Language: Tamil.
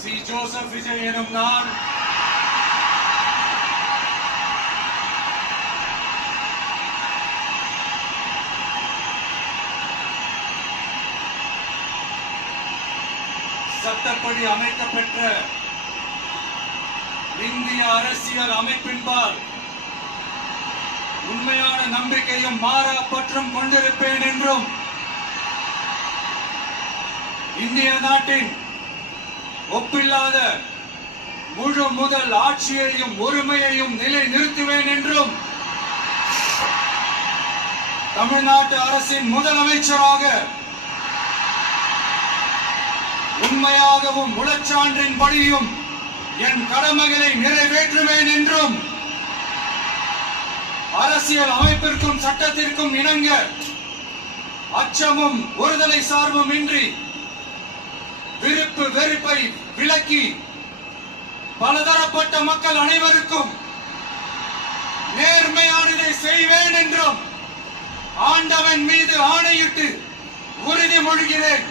சி. ஜோசப் விஜய் எனும் நான் சட்டப்படி அமைக்கப்பெற்ற இந்திய அரசியல் அமைப்பின்பால் உண்மையான நம்பிக்கையும் மாறா பற்றும் கொண்டிருப்பேன் என்றும் இந்திய நாட்டின் ஒப்பில்லாத முழு முதல் ஆட்சியையும் உரிமையையும் நிலை நிறுத்துவேன் என்றும் தமிழ்நாட்டு அரசின் முதலமைச்சராக உண்மையாகவும் உளச்சான்றின் படியும் என் கடமைகளை நிறைவேற்றுவேன் என்றும் அரசியல் அமைப்பிற்கும் சட்டத்திற்கும் இணங்க அச்சமும் ஒருதலை சார்பும் இன்றி விருப்பு வெறுப்பை விலக்கி பலதரப்பட்ட மக்கள் அனைவருக்கும் நேர்மையானதை செய்வேன் என்றும் ஆண்டவன் மீது ஆணையிட்டு உறுதிமொழிகிறேன்.